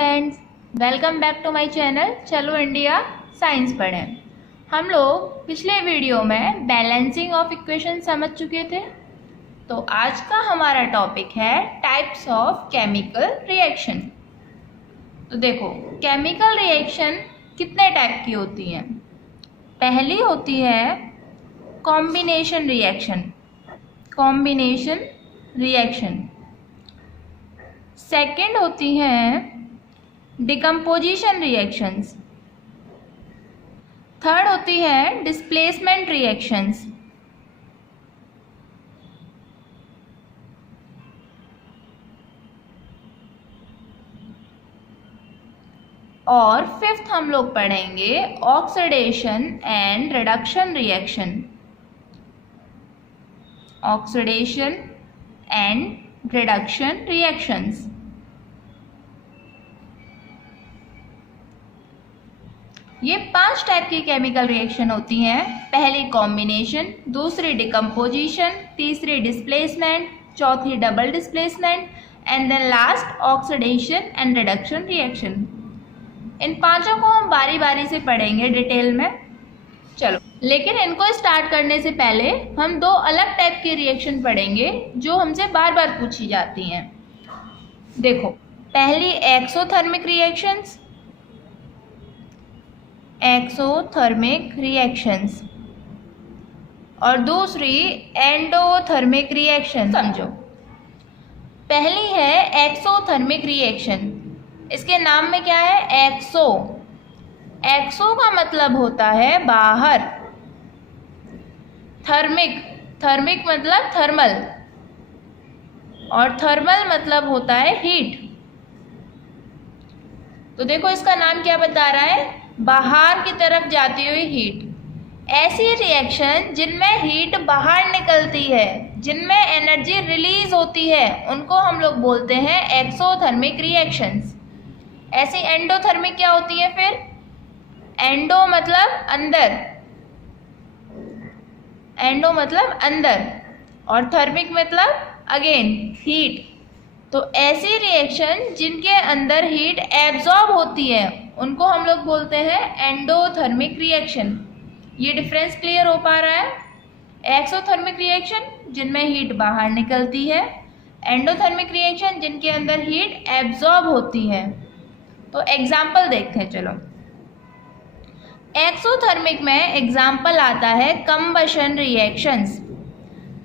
Students, welcome back to my channel चलो India science पढ़ें। हम लोग पिछले वीडियो में बैलेंसिंग ऑफ इक्वेशन समझ चुके थे। तो आज का हमारा टॉपिक है टाइप्स ऑफ केमिकल रिएक्शन। तो देखो, केमिकल रिएक्शन कितने टाइप की होती हैं। पहली होती है कॉम्बिनेशन रिएक्शन। सेकंड होती हैं डिकम्पोजिशन रिएक्शंस। थर्ड होती है डिस्प्लेसमेंट रिएक्शंस। और फिफ्थ हम लोग पढ़ेंगे oxidation and reduction reaction. Oxidation and reduction reactions. ये 5 टाइप की केमिकल रिएक्शन होती हैं। पहली कॉम्बिनेशन, दूसरी डिकम्पोजिशन, तीसरी डिस्प्लेसमेंट, चौथी double displacement and then last oxidation and reduction reaction. इन पांचों को हम बारी बारी से पढ़ेंगे डिटेल में। चलो, लेकिन इनको स्टार्ट करने से पहले हम 2 अलग टाइप की रिएक्शन पढ़ेंगे जो हमसे बार बार पूछी जाती हैं। देखो, पहली एक्सोथर्मिक रिएक्शंस और दूसरी एंडोथर्मिक रिएक्शन। समझो, पहली है एक्सोथर्मिक रिएक्शन। इसके नाम में क्या है? एक्सो का मतलब होता है बाहर, थर्मिक मतलब थर्मल, और थर्मल मतलब होता है हीट। तो देखो, इसका नाम क्या बता रहा है? बाहर की तरफ जाती हुई हीट। ऐसी रिएक्शन जिनमें हीट बाहर निकलती है, जिनमें एनर्जी रिलीज होती है, उनको हम लोग बोलते हैं एक्सोथर्मिक रिएक्शंस। ऐसी एंडोथर्मिक क्या होती है फिर? एंडो मतलब अंदर और थर्मिक मतलब अगेन हीट। तो ऐसी रिएक्शन जिनके अंदर हीट एब्जॉर्ब होती है उनको हम लोग बोलते हैं एंडोथर्मिक रिएक्शन। ये डिफरेंस क्लियर हो पा रहा है? एक्सोथर्मिक रिएक्शन जिनमें हीट बाहर निकलती है, एंडोथर्मिक रिएक्शन जिनके अंदर हीट एब्जॉर्ब होती है। तो एग्जाम्पल देखते हैं। चलो, एक्सोथर्मिक में एग्जाम्पल आता है कंबशन रिएक्शंस।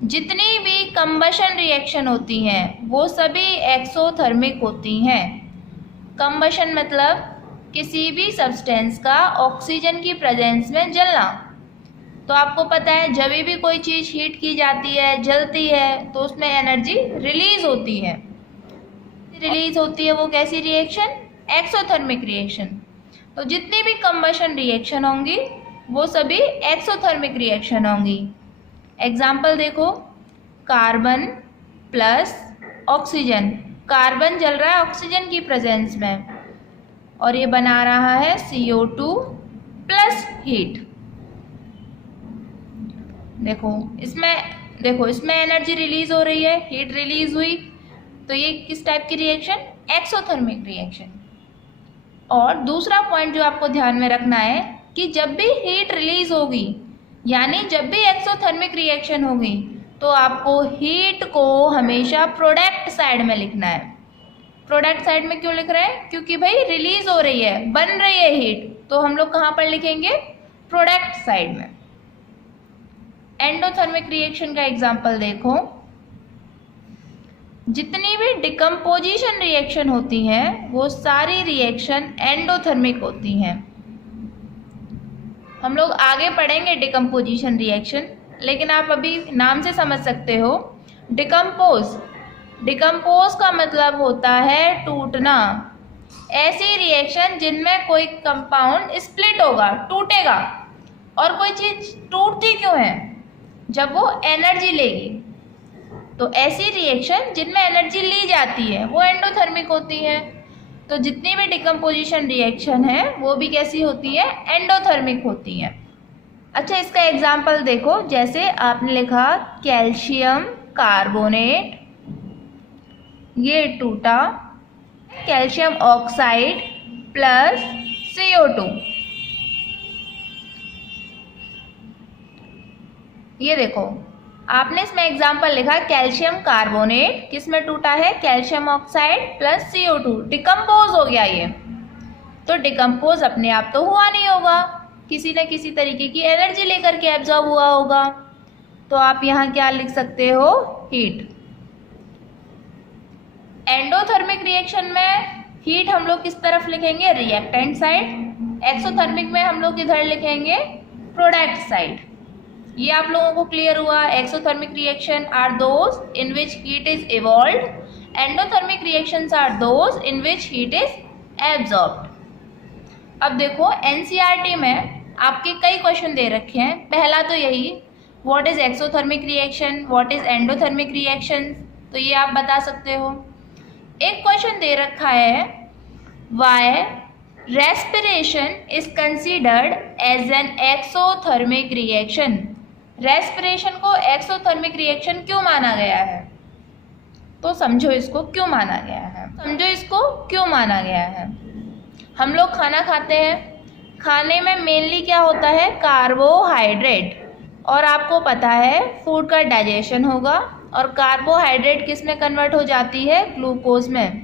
जितनी भी कंबशन रिएक्शन होती हैं वो सभी एक्सोथर्मिक होती हैं। कंबशन मतलब किसी भी सब्सटेंस का ऑक्सीजन की प्रेजेंस में जलना। तो आपको पता है, जब भी कोई चीज़ हीट की जाती है, जलती है, तो उसमें एनर्जी रिलीज होती है। वो कैसी रिएक्शन? Exothermic reaction. तो जितनी भी कंबशन रिएक्शन होंगी वो सभी एक्सोथर्मिक रिएक्शन होंगी। एग्जाम्पल देखो, कार्बन प्लस ऑक्सीजन। कार्बन जल रहा है ऑक्सीजन की प्रेजेंस में और ये बना रहा है CO2 प्लस हीट। देखो इसमें एनर्जी रिलीज हो रही है, हीट रिलीज हुई। तो ये किस टाइप की रिएक्शन? Exothermic reaction. और दूसरा पॉइंट जो आपको ध्यान में रखना है कि जब भी हीट रिलीज होगी, यानी जब भी एक्सोथर्मिक रिएक्शन होगी, तो आपको हीट को हमेशा प्रोडक्ट साइड में लिखना है। प्रोडक्ट साइड में क्यों लिख रहे हैं? क्योंकि भाई रिलीज हो रही है, बन रही है हीट, तो हम लोग कहाँ पर लिखेंगे? प्रोडक्ट साइड में। एंडोथर्मिक रिएक्शन का एग्जांपल देखो, जितनी भी डिकम्पोजिशन रिएक्शन होती हैं वो सारी रिएक्शन एंडोथर्मिक होती हैं। हम लोग आगे पढ़ेंगे डिकम्पोजिशन रिएक्शन, लेकिन आप अभी नाम से समझ सकते हो। डिकम्पोज का मतलब होता है टूटना। ऐसी रिएक्शन जिनमें कोई कंपाउंड स्प्लिट होगा, टूटेगा। और कोई चीज टूटती क्यों है? जब वो एनर्जी लेगी। तो ऐसी रिएक्शन जिनमें एनर्जी ली जाती है वो एंडोथर्मिक होती है। तो जितनी भी डिकम्पोजिशन रिएक्शन है वो भी कैसी होती है? एंडोथर्मिक होती है। अच्छा, इसका एग्जाम्पल देखो, जैसे आपने लिखा कैल्शियम कार्बोनेट, ये टूटा, कैल्शियम ऑक्साइड प्लस CO2। ये देखो आपने इसमें एग्जाम्पल लिखा कैल्शियम कार्बोनेट, किसमें टूटा है, calcium oxide plus CO2, decompose हो गया ये। तो डिकम्पोज अपने आप तो हुआ नहीं होगा, किसी न किसी तरीके की एनर्जी लेकर के एब्जॉर्ब हुआ होगा। तो आप यहाँ क्या लिख सकते हो, हीट। एंडोथर्मिक रिएक्शन में हीट हम लोग किस तरफ लिखेंगे, रिएक्टेंट साइड। एक्सोथर्मिक में हम लोग इधर लिखेंगे प्रोडक्ट साइड। ये आप लोगों को क्लियर हुआ। Exothermic reaction are those in which heat is evolved, endothermic reactions are those in which heat is absorbed. अब देखो एनसीईआरटी में आपके कई क्वेश्चन दे रखे हैं। पहला तो यही, what is exothermic reaction, what is endothermic reaction, तो ये आप बता सकते हो। एक क्वेश्चन दे रखा है, why respiration is considered as an exothermic reaction. Respiration को एक्सोथर्मिक रिएक्शन क्यों माना गया है, तो समझो इसको क्यों माना गया है। समझो इसको क्यों माना गया है। हम लोग खाना खाते हैं, खाने में मेनली क्या होता है, कार्बोहाइड्रेट। और आपको पता है फूड का डाइजेशन होगा और कार्बोहाइड्रेट किस में कन्वर्ट हो जाती है, ग्लूकोज में।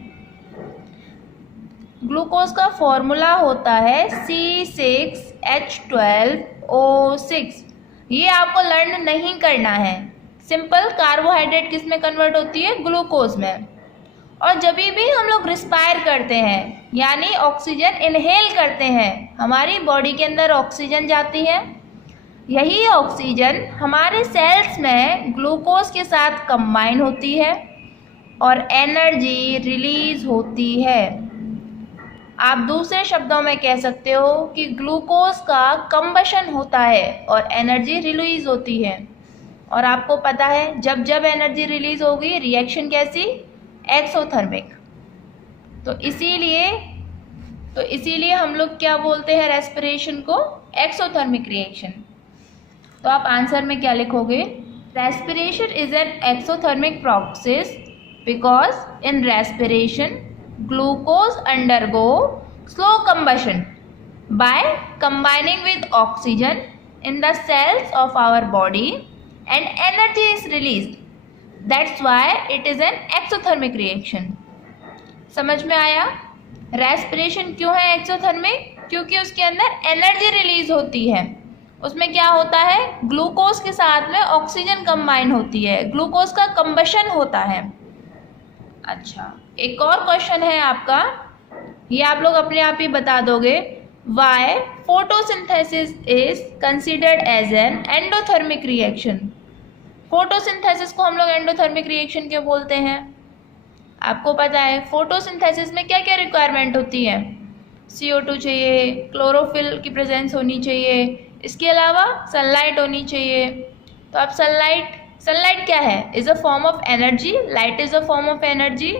ग्लूकोज का फॉर्मूला होता है C6H12O6। ये आपको लर्न नहीं करना है। सिंपल कार्बोहाइड्रेट किस में कन्वर्ट होती है, ग्लूकोज में। और जब भी हम लोग रिस्पायर करते हैं यानी ऑक्सीजन इनहेल करते हैं, हमारी बॉडी के अंदर ऑक्सीजन जाती है। यही ऑक्सीजन हमारे सेल्स में ग्लूकोज के साथ कंबाइन होती है और एनर्जी रिलीज होती है। आप दूसरे शब्दों में कह सकते हो कि ग्लूकोज का कंबशन होता है और एनर्जी रिलीज होती है। और आपको पता है जब जब एनर्जी रिलीज होगी रिएक्शन कैसी, एक्सोथर्मिक। तो इसीलिए हम लोग क्या बोलते हैं रेस्पिरेशन को, एक्सोथर्मिक रिएक्शन। तो आप आंसर में क्या लिखोगे, respiration is an exothermic process because in respiration glucose undergo slow combustion by combining with oxygen in the cells of our body and energy is released. That's why it is an exothermic reaction. समझ में आया। Respiration क्यों है exothermic, क्योंकि उसके अंदर energy release होती है। उसमें क्या होता है, ग्लूकोज के साथ में ऑक्सीजन कंबाइन होती है, ग्लूकोज का कंबशन होता है। अच्छा, एक और क्वेश्चन है आपका, ये आप लोग अपने आप ही बता दोगे। Why photosynthesis is considered as an endothermic reaction. Photosynthesis को हम लोग एंडोथर्मिक रिएक्शन क्यों बोलते हैं। आपको पता है फोटोसिंथेसिस में क्या क्या रिक्वायरमेंट होती है, CO2 चाहिए, क्लोरोफिल की प्रेजेंस होनी चाहिए, इसके अलावा सनलाइट होनी चाहिए। तो अब सनलाइट क्या है, is a form of energy, light is a form of energy.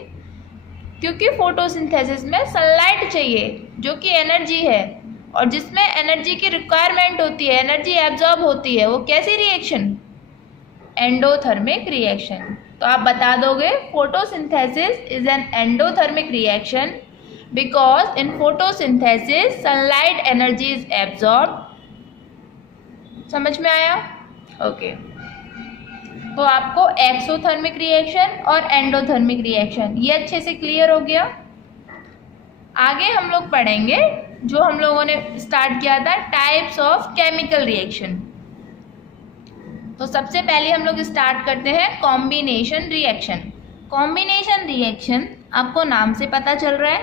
क्योंकि फोटोसिंथेसिस में सनलाइट चाहिए जो कि एनर्जी है और जिसमें एनर्जी की रिक्वायरमेंट होती है, एनर्जी एब्जॉर्ब होती है, वो कैसी रिएक्शन, एंडोथर्मिक रिएक्शन। तो आप बता दोगे photosynthesis is an endothermic reaction because in photosynthesis sunlight energy is absorb. समझ में आया, ओके। तो आपको एक्सोथर्मिक रिएक्शन और एंडोथर्मिक रिएक्शन ये अच्छे से क्लियर हो गया। आगे हम लोग पढ़ेंगे जो हम लोगों ने स्टार्ट किया था, टाइप्स ऑफ केमिकल रिएक्शन। तो सबसे पहले हम लोग स्टार्ट करते हैं कॉम्बिनेशन रिएक्शन। कॉम्बिनेशन रिएक्शन आपको नाम से पता चल रहा है,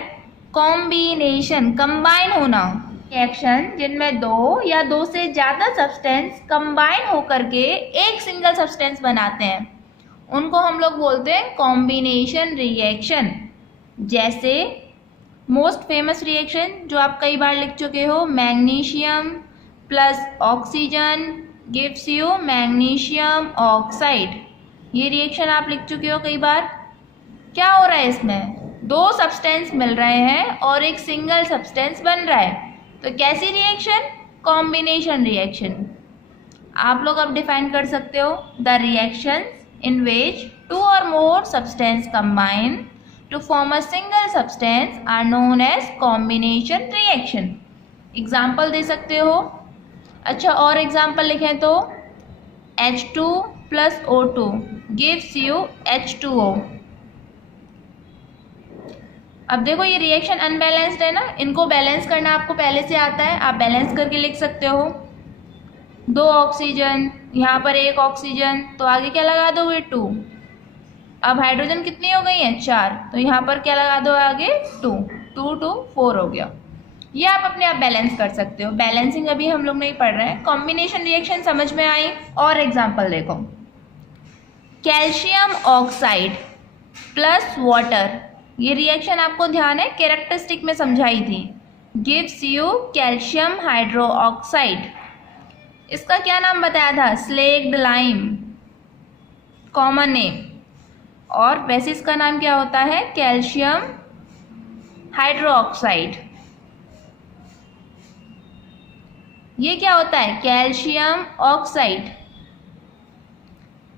कॉम्बिनेशन कंबाइन होना, रिएक्शन जिनमें दो या दो से ज़्यादा सब्सटेंस कंबाइन होकर के एक सिंगल सब्सटेंस बनाते हैं, उनको हम लोग बोलते हैं कॉम्बिनेशन रिएक्शन। जैसे मोस्ट फेमस रिएक्शन जो आप कई बार लिख चुके हो, magnesium plus oxygen gives you magnesium oxide. ये रिएक्शन आप लिख चुके हो कई बार। क्या हो रहा है इसमें, दो सब्सटेंस मिल रहे हैं और एक सिंगल सब्सटेंस बन रहा है, तो कैसी रिएक्शन, कॉम्बिनेशन रिएक्शन। आप लोग अब डिफाइन कर सकते हो, the reaction in which two और more substance combine to form a single substance are known as combination reaction. Example दे सकते हो. अच्छा, और एग्जाम्पल लिखें तो H2 plus O2 gives you H2O. अब देखो ये रिएक्शन अनबैलेंस्ड है ना, इनको बैलेंस करना आपको पहले से आता है, आप बैलेंस करके लिख सकते हो. 2 ऑक्सीजन, यहाँ पर 1 ऑक्सीजन, तो आगे क्या लगा दोगे 2. अब हाइड्रोजन कितनी हो गई है 4, तो यहाँ पर क्या लगा दो आगे 2, 2 2 4 हो गया. ये आप अपने आप बैलेंस कर सकते हो. बैलेंसिंग अभी हम लोग नहीं पढ़ रहे हैं. कॉम्बिनेशन रिएक्शन समझ में आई. और एग्जांपल देखो, कैल्शियम ऑक्साइड प्लस वाटर, ये रिएक्शन आपको ध्यान है कैरेक्टरिस्टिक में समझाई थी. Gives you calcium hydro oxide. इसका क्या नाम बताया था, स्लेक्ड लाइम, कॉमन नेम. और वैसे इसका नाम क्या होता है, कैल्शियम हाइड्रो ऑक्साइड. ये क्या होता है, कैल्शियम ऑक्साइड.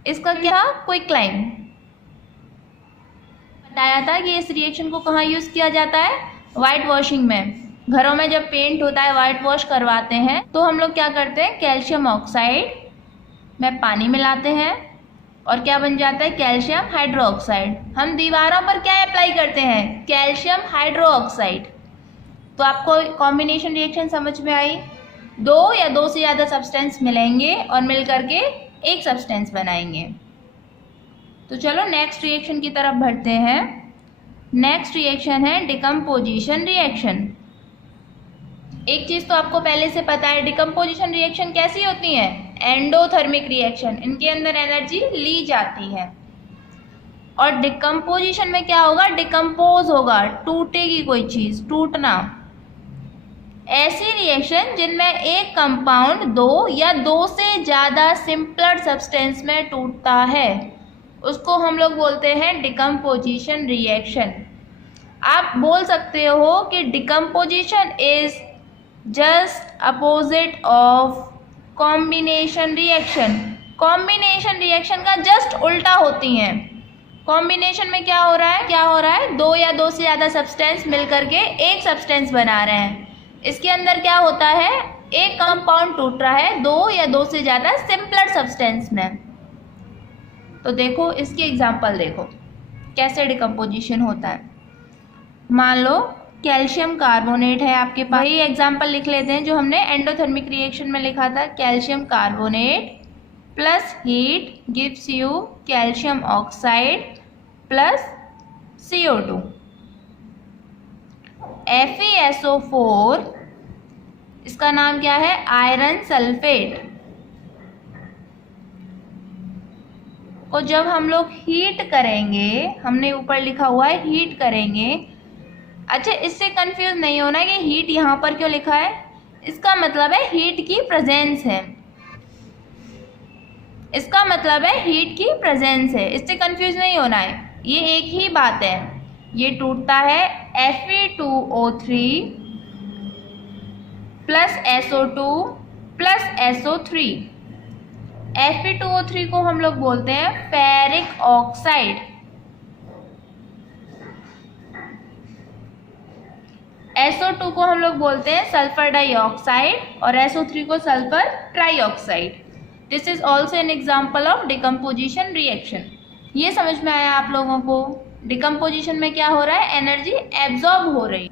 इसका क्या, क्विकलाइम. बताया था कि इस रिएक्शन को कहाँ यूज किया जाता है, वाइट वॉशिंग में. घरों में जब पेंट होता है, वाइट वॉश करवाते हैं, तो हम लोग क्या करते हैं, कैल्शियम ऑक्साइड में पानी मिलाते हैं और क्या बन जाता है, कैल्शियम हाइड्रो ऑक्साइड. हम दीवारों पर क्या अप्लाई करते हैं, कैल्शियम हाइड्रो ऑक्साइड. तो आपको कॉम्बिनेशन रिएक्शन समझ में आई. 2 या 2 से ज़्यादा सब्सटेंस मिलेंगे और मिल करके एक सब्सटेंस बनाएंगे. तो चलो नेक्स्ट रिएक्शन की तरफ बढ़ते हैं. नेक्स्ट रिएक्शन है डिकम्पोजिशन रिएक्शन. एक चीज़ तो आपको पहले से पता है, डिकम्पोजिशन रिएक्शन कैसी होती है, एंडोथर्मिक रिएक्शन. इनके अंदर एनर्जी ली जाती है. और डिकम्पोजिशन में क्या होगा, डिकम्पोज होगा, टूटेगी कोई चीज़, टूटना. ऐसी रिएक्शन जिनमें एक कंपाउंड 2 या 2 से ज़्यादा सिंपलर सब्सटेंस में टूटता है, उसको हम लोग बोलते हैं डिकम्पोजिशन रिएक्शन. आप बोल सकते हो कि decomposition is just opposite of combination reaction. Combination reaction का जस्ट उल्टा होती हैं. कॉम्बिनेशन में क्या हो रहा है, 2 या 2 से ज़्यादा सब्सटेंस मिल करके एक सब्सटेंस बना रहे हैं. इसके अंदर क्या होता है, एक कंपाउंड टूट रहा है 2 या 2 से ज़्यादा सिंपलर सब्सटेंस में. तो देखो इसकी एग्जांपल देखो कैसे डिकम्पोजिशन होता है. मान लो कैल्शियम कार्बोनेट है आपके पास. वही एग्जांपल लिख लेते हैं जो हमने एंडोथर्मिक रिएक्शन में लिखा था. Calcium carbonate plus heat gives you calcium oxide plus CO2. FeSO4, इसका नाम क्या है, आयरन सल्फेट को जब हम लोग हीट करेंगे, हमने ऊपर लिखा हुआ है हीट करेंगे. अच्छा, इससे कंफ्यूज नहीं होना कि हीट यहाँ पर क्यों लिखा है, इसका मतलब है हीट की प्रेजेंस है. इसका मतलब है हीट की प्रेजेंस है, इससे कंफ्यूज नहीं होना है. ये एक ही बात है. ये टूटता है Fe2O3 plus SO2 plus SO3. Fe2O3 को हम लोग बोलते हैं फेरिक ऑक्साइड. SO2 को हम लोग बोलते हैं सल्फर डाइऑक्साइड और SO3 को sulphur trioxide. This is also an example of decomposition reaction. ये समझ में आया आप लोगों को. डिकम्पोजिशन में क्या हो रहा है, एनर्जी एब्जॉर्ब हो रही.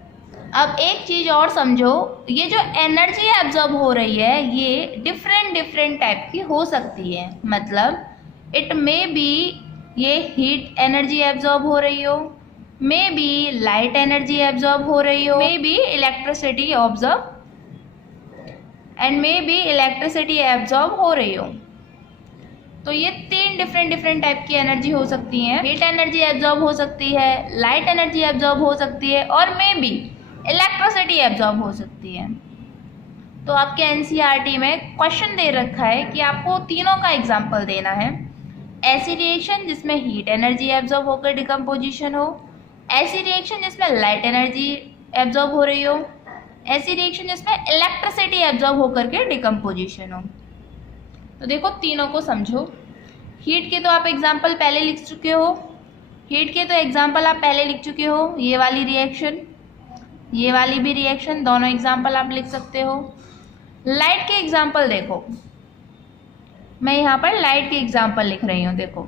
अब एक चीज़ और समझो, ये जो एनर्जी एब्जॉर्ब हो रही है ये डिफरेंट टाइप की हो सकती है. मतलब इट मे बी ये हीट एनर्जी एब्जॉर्ब हो रही हो, may be light energy absorb हो रही हो, may be electricity absorb and may be electricity absorb हो रही हो. तो ये 3 डिफरेंट टाइप की एनर्जी हो सकती है. हीट एनर्जी एब्जॉर्ब हो सकती है, लाइट एनर्जी एब्जॉर्ब हो सकती है और मे बी इलेक्ट्रिसिटी एब्जॉर्ब हो सकती है. तो आपके एनसीईआरटी में क्वेश्चन दे रखा है कि आपको तीनों का एग्जाम्पल देना है. ऐसी रिएक्शन जिसमें हीट एनर्जी एब्जॉर्ब होकर डिकम्पोजिशन हो, ऐसी रिएक्शन जिसमें लाइट एनर्जी एब्जॉर्ब हो रही हो, ऐसी रिएक्शन जिसमें इलेक्ट्रिसिटी एब्जॉर्ब होकर के डिकम्पोजिशन हो. तो देखो तीनों को समझो. हीट के तो आप एग्जाम्पल पहले लिख चुके हो. हीट के तो एग्जाम्पल आप पहले लिख चुके हो, ये वाली रिएक्शन, ये वाली भी रिएक्शन, दोनों एग्जाम्पल आप लिख सकते हो। लाइट के एग्जाम्पल देखो, मैं यहाँ पर लाइट के एग्जाम्पल लिख रही हूँ। देखो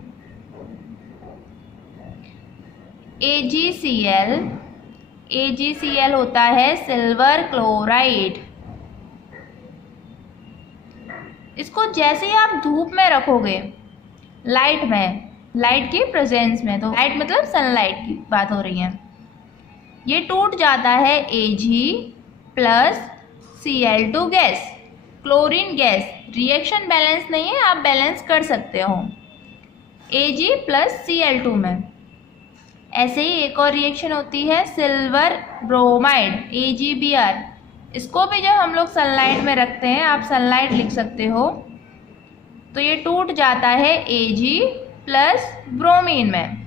AgCl, AgCl होता है सिल्वर क्लोराइड। इसको जैसे ही आप धूप में रखोगे, लाइट में, लाइट की प्रेजेंस में, तो लाइट मतलब सनलाइट की बात हो रही है, ये टूट जाता है Ag plus Cl2 gas, chlorine gas. Reaction balance नहीं है, आप बैलेंस कर सकते हो Ag प्लस Cl2 में। ऐसे ही एक और रिएक्शन होती है सिल्वर ब्रोमाइड, AgBr। इसको भी जब हम लोग सनलाइट में रखते हैं, आप सनलाइट लिख सकते हो, तो ये टूट जाता है Ag प्लस ब्रोमीन में।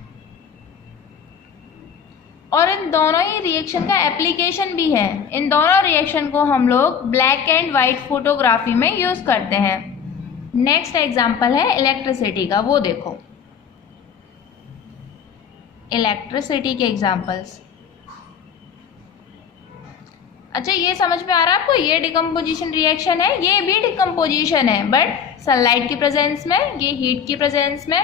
और इन दोनों ही रिएक्शन का एप्लीकेशन भी है। इन दोनों रिएक्शन को हम लोग ब्लैक एंड वाइट फोटोग्राफी में यूज करते हैं। नेक्स्ट एग्जांपल है इलेक्ट्रिसिटी का, वो देखो इलेक्ट्रिसिटी के एग्जांपल्स। अच्छा, ये समझ में आ रहा है आपको, ये डिकम्पोजिशन रिएक्शन है, ये भी डिकम्पोजिशन है, बट सनलाइट की प्रेजेंस में, ये हीट की प्रेजेंस में।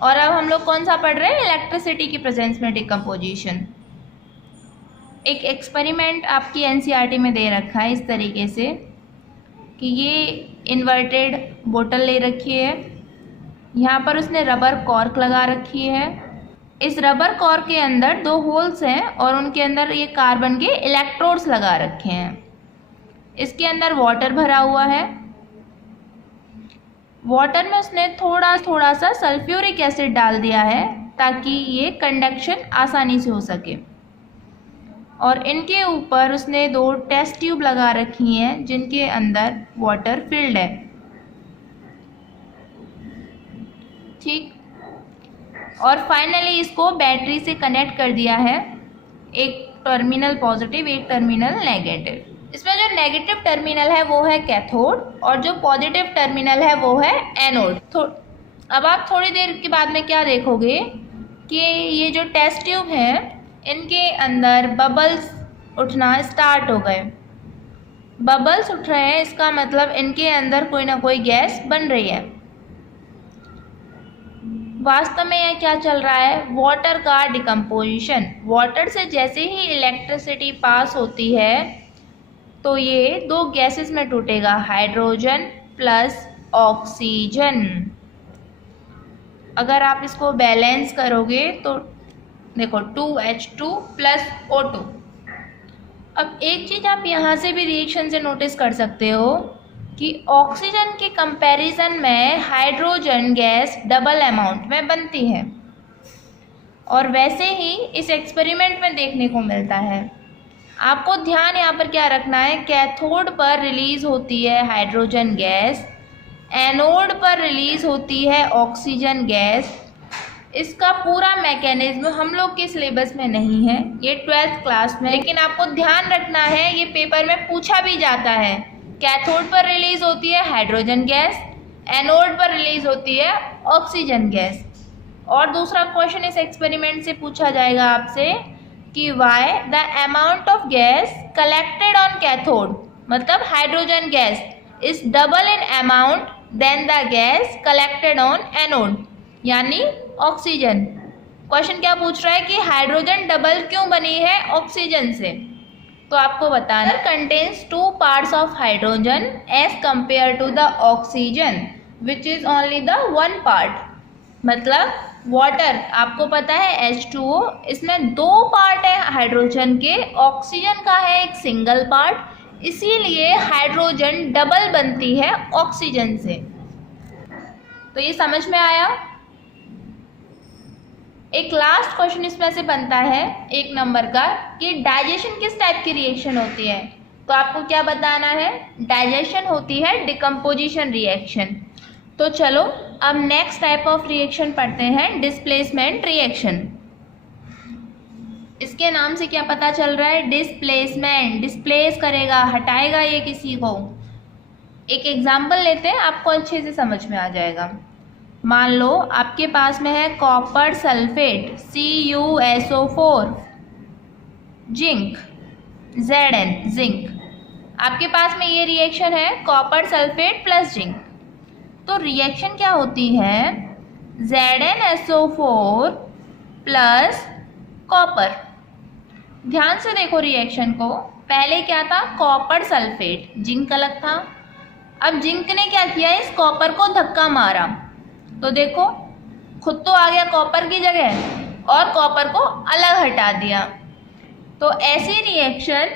और अब हम लोग कौन सा पढ़ रहे हैं, इलेक्ट्रिसिटी की प्रेजेंस में डिकम्पोजिशन। एक एक्सपेरिमेंट आपकी एनसीईआरटी में दे रखा है इस तरीके से कि ये इन्वर्टेड बोतल ले रखी है, यहाँ पर उसने रबर कॉर्क लगा रखी है। इस रबर कॉर्क के अंदर 2 होल्स हैं और उनके अंदर ये कार्बन के इलेक्ट्रोड्स लगा रखे हैं। इसके अंदर वाटर भरा हुआ है। वाटर में उसने थोड़ा सा सल्फ्यूरिक एसिड डाल दिया है ताकि ये कंडक्शन आसानी से हो सके। और इनके ऊपर उसने 2 टेस्ट ट्यूब लगा रखी हैं जिनके अंदर वाटर फिल्ड है। ठीक, और फाइनली इसको बैटरी से कनेक्ट कर दिया है, एक टर्मिनल पॉजिटिव, एक टर्मिनल नेगेटिव। इसमें जो नेगेटिव टर्मिनल है वो है कैथोड और जो पॉजिटिव टर्मिनल है वो है एनोड। अब आप थोड़ी देर के बाद में क्या देखोगे कि ये जो टेस्ट ट्यूब है इनके अंदर बबल्स उठना स्टार्ट हो गए। बबल्स उठ रहे हैं, इसका मतलब इनके अंदर कोई ना कोई गैस बन रही है। वास्तव में यह क्या चल रहा है, वाटर का डिकम्पोजिशन। वाटर से जैसे ही इलेक्ट्रिसिटी पास होती है तो ये 2 गैसेस में टूटेगा, हाइड्रोजन प्लस ऑक्सीजन। अगर आप इसको बैलेंस करोगे तो देखो 2H2 प्लस O2। अब एक चीज़ आप यहाँ से भी रिएक्शन से नोटिस कर सकते हो कि ऑक्सीजन के कंपैरिजन में हाइड्रोजन गैस डबल अमाउंट में बनती है। और वैसे ही इस एक्सपेरिमेंट में देखने को मिलता है। आपको ध्यान यहाँ पर क्या रखना है, कैथोड पर रिलीज होती है हाइड्रोजन गैस, एनोड पर रिलीज होती है ऑक्सीजन गैस। इसका पूरा मैकेनिज्म हम लोग के सिलेबस में नहीं है, ये 12th क्लास में, लेकिन आपको ध्यान रखना है, ये पेपर में पूछा भी जाता है। कैथोड पर रिलीज होती है हाइड्रोजन गैस, एनोड पर रिलीज होती है ऑक्सीजन गैस। और दूसरा क्वेश्चन इस एक्सपेरिमेंट से पूछा जाएगा आपसे कि why the amount of gas collected on cathode, मतलब hydrogen gas, is double in amount than the gas collected on anode, यानी ऑक्सीजन। क्वेश्चन क्या पूछ रहा है कि हाइड्रोजन डबल क्यों बनी है ऑक्सीजन से, तो आपको बताना contains 2 parts of hydrogen as compare to the oxygen which is only the 1 part. मतलब वाटर आपको पता है H2O, इसमें 2 पार्ट है हाइड्रोजन के, ऑक्सीजन का है एक सिंगल पार्ट, इसीलिए हाइड्रोजन डबल बनती है ऑक्सीजन से। तो ये समझ में आया। एक लास्ट क्वेश्चन इसमें से बनता है 1 नंबर का कि डाइजेशन किस टाइप की रिएक्शन होती है, तो आपको क्या बताना है, डाइजेशन होती है डिकम्पोजिशन रिएक्शन। तो चलो अब नेक्स्ट टाइप ऑफ रिएक्शन पढ़ते हैं, डिस्प्लेसमेंट रिएक्शन। इसके नाम से क्या पता चल रहा है, डिस्प्लेसमेंट, डिस्प्लेस करेगा, हटाएगा ये किसी को। एक एग्जाम्पल लेते हैं, आपको अच्छे से समझ में आ जाएगा। मान लो आपके पास में है copper sulphate CuSO4, zinc Zn zinc. आपके पास में ये रिएक्शन है कॉपर सल्फेट प्लस जिंक। तो रिएक्शन क्या होती है, ZnSO4 प्लस कॉपर। ध्यान से देखो रिएक्शन को, पहले क्या था, कॉपर सल्फेट, जिंक अलग था। अब जिंक ने क्या किया, इस कॉपर को धक्का मारा, तो देखो खुद तो आ गया कॉपर की जगह और कॉपर को अलग हटा दिया। तो ऐसी रिएक्शन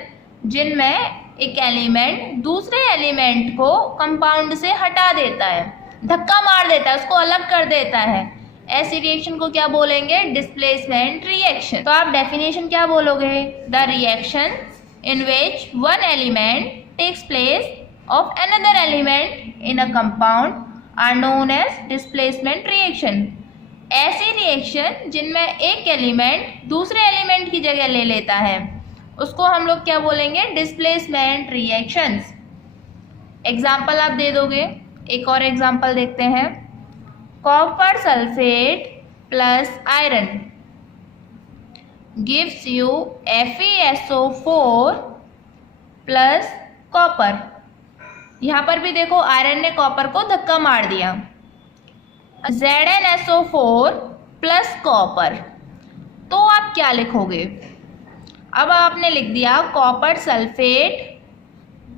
जिनमें एक एलिमेंट दूसरे एलिमेंट को कंपाउंड से हटा देता है, धक्का मार देता है, उसको अलग कर देता है, ऐसी रिएक्शन को क्या बोलेंगे, डिस्प्लेसमेंट रिएक्शन। तो आप डेफिनेशन क्या बोलोगे, the reaction in which one element takes place of another element in a compound are known as displacement reaction. ऐसी रिएक्शन जिनमें एक एलिमेंट दूसरे एलिमेंट की जगह ले लेता है, उसको हम लोग क्या बोलेंगे, डिस्प्लेसमेंट रिएक्शंस। एग्जाम्पल आप दे दोगे, एक और एग्जाम्पल देखते हैं, copper sulphate plus iron gives you FeSO4 plus copper. यहाँ पर भी देखो आयरन ने कॉपर को धक्का मार दिया, ZnSO4 प्लस कॉपर। तो आप क्या लिखोगे, अब आपने लिख दिया कॉपर सल्फेट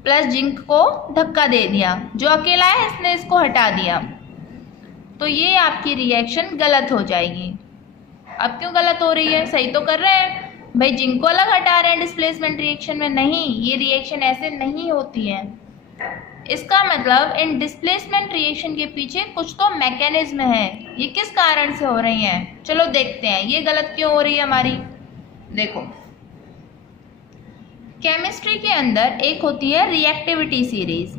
प्लस जिंक को धक्का दे दिया, जो अकेला है इसने इसको हटा दिया, तो ये आपकी रिएक्शन गलत हो जाएगी। अब क्यों गलत हो रही है, सही तो कर रहे हैं भाई, जिंक को अलग हटा रहे हैं डिस्प्लेसमेंट रिएक्शन में, नहीं, ये रिएक्शन ऐसे नहीं होती है। इसका मतलब इन डिस्प्लेसमेंट रिएक्शन के पीछे कुछ तो मैकेनिज्म है, ये किस कारण से हो रही हैं, चलो देखते हैं ये गलत क्यों हो रही है हमारी। देखो केमिस्ट्री के अंदर एक होती है रिएक्टिविटी सीरीज।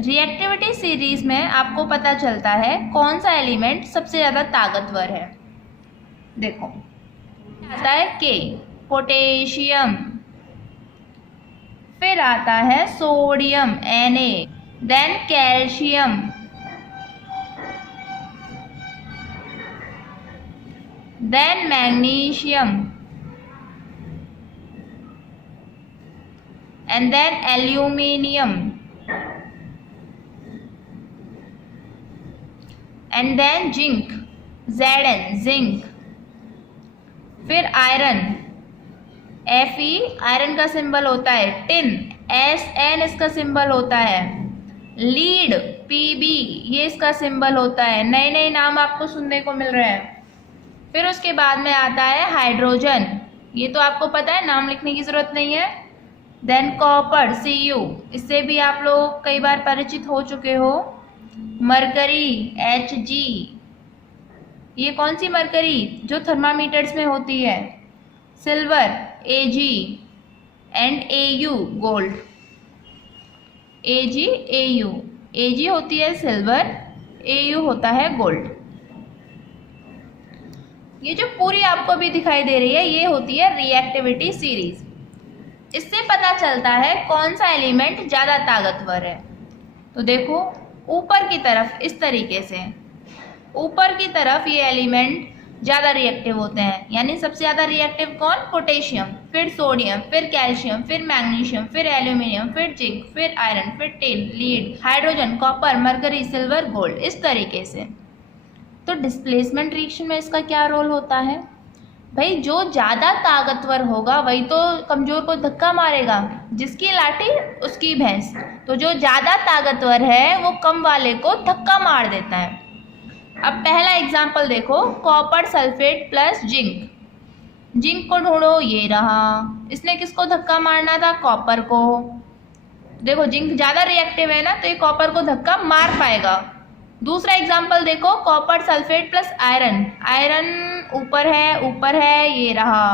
रिएक्टिविटी सीरीज में आपको पता चलता है कौन सा एलिमेंट सबसे ज़्यादा ताकतवर है। देखो आता है K, पोटेशियम, फिर आता है sodium Na, then calcium, then magnesium and then aluminium and then zinc Zn zinc, फिर आयरन Fe आयरन का सिंबल होता है, टिन Sn इसका सिंबल होता है, लीड Pb ये इसका सिंबल होता है। नए नए नाम आपको सुनने को मिल रहे हैं। फिर उसके बाद में आता है हाइड्रोजन, ये तो आपको पता है, नाम लिखने की जरूरत नहीं है। देन कॉपर Cu, इससे भी आप लोग कई बार परिचित हो चुके हो। मरकरी Hg, ये कौन सी मरकरी, जो थर्मामीटर्स में होती है। Silver Ag and Au gold, Ag Au, Ag होती है सिल्वर, Au होता है गोल्ड। ये जो पूरी आपको भी दिखाई दे रही है ये होती है रिएक्टिविटी सीरीज। इससे पता चलता है कौन सा एलिमेंट ज़्यादा ताकतवर है। तो देखो ऊपर की तरफ इस तरीके से, ऊपर की तरफ ये एलिमेंट ज़्यादा रिएक्टिव होते हैं, यानी सबसे ज़्यादा रिएक्टिव कौन, पोटेशियम, फिर सोडियम, फिर कैल्शियम, फिर मैग्नीशियम, फिर एल्यूमिनियम, फिर जिंक, फिर आयरन, फिर tin, lead, hydrogen, copper, mercury, silver, gold, इस तरीके से। तो डिस्प्लेसमेंट रिएक्शन में इसका क्या रोल होता है भाई, जो ज़्यादा ताकतवर होगा वही तो कमज़ोर को धक्का मारेगा, जिसकी लाठी उसकी भैंस। तो जो ज़्यादा ताकतवर है वो कम वाले को धक्का मार देता है। अब पहला एग्जाम्पल देखो, copper sulphate plus zinc. Zinc को ढूंढो, ये रहा, इसने किसको धक्का मारना था, कॉपर को। देखो जिंक ज़्यादा रिएक्टिव है ना, तो ये कॉपर को धक्का मार पाएगा। दूसरा एग्जाम्पल देखो, copper sulphate plus iron. Iron ऊपर है, ये रहा,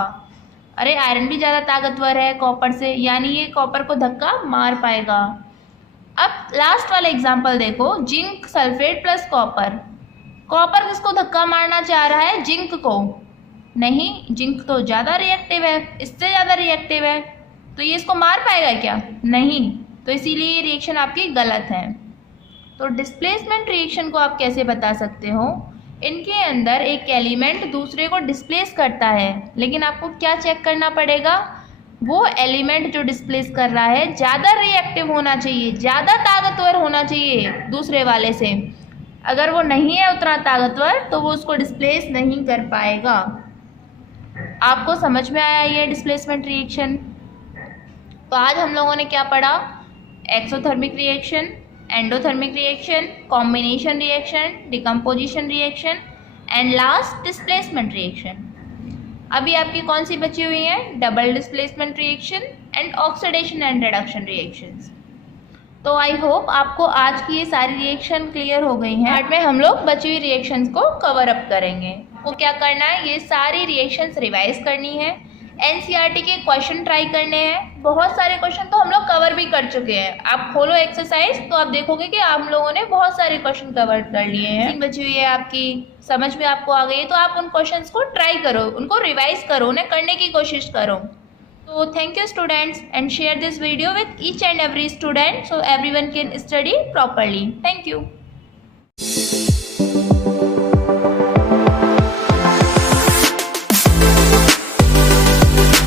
अरे आयरन भी ज़्यादा ताकतवर है कॉपर से, यानी ये कॉपर को धक्का मार पाएगा। अब लास्ट वाला एग्जाम्पल देखो, zinc sulphate plus copper. Copper किसको धक्का मारना चाह रहा है, जिंक को। नहीं, जिंक तो ज़्यादा रिएक्टिव है, इससे ज़्यादा रिएक्टिव है, तो ये इसको मार पाएगा क्या, नहीं। तो इसीलिए ये रिएक्शन आपकी गलत है। तो डिस्प्लेसमेंट रिएक्शन को आप कैसे बता सकते हो? इनके अंदर एक एलिमेंट दूसरे को डिस्प्लेस करता है, लेकिन आपको क्या चेक करना पड़ेगा? वो एलिमेंट जो डिस्प्लेस कर रहा है ज़्यादा रिएक्टिव होना चाहिए, ज़्यादा ताकतवर होना चाहिए दूसरे वाले से। अगर वो नहीं है उतना ताकतवर तो वो उसको डिस्प्लेस नहीं कर पाएगा। आपको समझ में आया ये डिस्प्लेसमेंट रिएक्शन? तो आज हम लोगों ने क्या पढ़ा? Exothermic reaction, endothermic reaction, combination reaction, decomposition reaction and last displacement reaction. अभी आपकी कौन सी बची हुई है? Double displacement reaction and oxidation and reduction reactions. तो आई होप आपको आज की ये सारी रिएक्शन क्लियर हो गई हैं। पार्ट में हम लोग बची हुई रिएक्शंस को कवर अप करेंगे। वो क्या करना है? ये सारी रिएक्शंस रिवाइज करनी है, एनसीईआरटी के क्वेश्चन ट्राई करने हैं। बहुत सारे क्वेश्चन तो हम लोग कवर भी कर चुके हैं। आप खोलो एक्सरसाइज तो आप देखोगे कि हम लोगों ने बहुत सारे क्वेश्चन कवर कर लिए हैं। बची हुई है आपकी, समझ में आपको आ गई, तो आप उन क्वेश्चंस को ट्राई करो, उनको रिवाइज करो, उन्हें करने की कोशिश करो। So thank you students, and share this video with each and every student so everyone can study properly. Thank you.